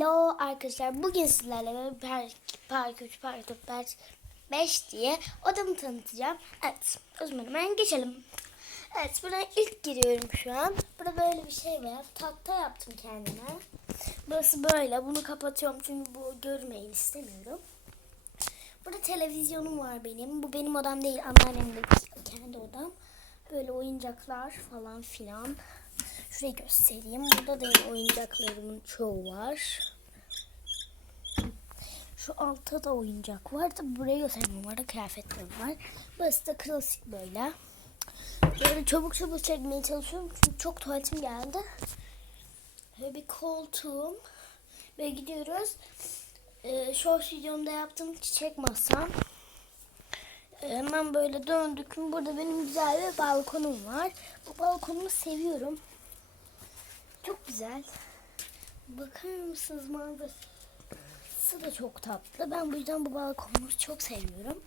Hello arkadaşlar. Bugün sizlerle Park, Park 3, Park 4, Park 5 diye odamı tanıtacağım. Evet. O zaman hemen geçelim. Evet. Buraya ilk giriyorum şu an. Burada böyle bir şey var. Tahta yaptım kendime. Burası böyle. Bunu kapatıyorum çünkü bu görmeyin istemiyorum. Burada televizyonum var benim. Bu benim odam değil. Anneannemdeki kendi odam. Böyle oyuncaklar falan filan. Şurayı göstereyim. Burada da oyuncaklarımın çoğu var. Şu altta da oyuncak var. Tabi buraya göstereyim. Orada kıyafetlerim var. Burası da klasik böyle. Böyle çabuk çabuk çekmeye çalışıyorum. Çünkü çok tuvaletim geldi. Böyle bir koltuğum. Ve gidiyoruz. Ee, short videomda yaptığım çiçek masam. Ee, Hemen böyle döndük. Burada benim güzel bir balkonum var. Bu balkonumu seviyorum. Çok güzel. Bakar mısınız manzarası da çok tatlı. Ben bu yüzden bu balkonumu çok seviyorum.